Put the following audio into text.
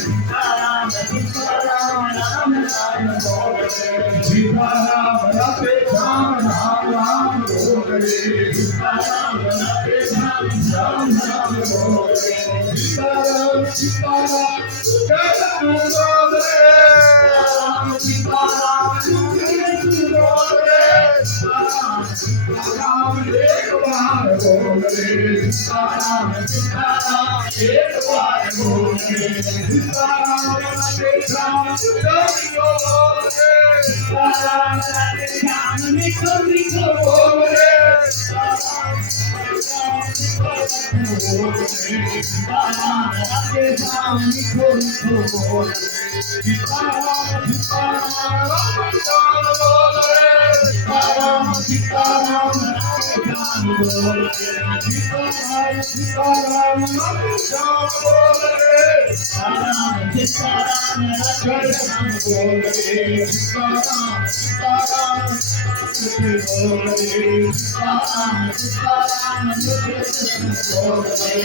सीताराम सीताराम राम राम बोल रे सीताराम रते श्याम राम राम बोल रे सीताराम रते श्याम राम राम बोल रे सीताराम सीताराम जय बोल रे राम सीताराम बोल रे सीताराम एक बार बोल रे सीताराम सीताराम एक बार बोल रे सीताराम रते श्याम बोल रे सीताराम रते श्याम निको निको बोल रे सीताराम रते श्याम निको निको बोल रे सीताराम सीताराम राम बोल रे सीताराम सीताराम राम बोल रे सीताराम सीताराम राम बोल रे सीताराम सीताराम राम बोल रे सीताराम सीताराम बोल रे सीताराम सीताराम बोल रे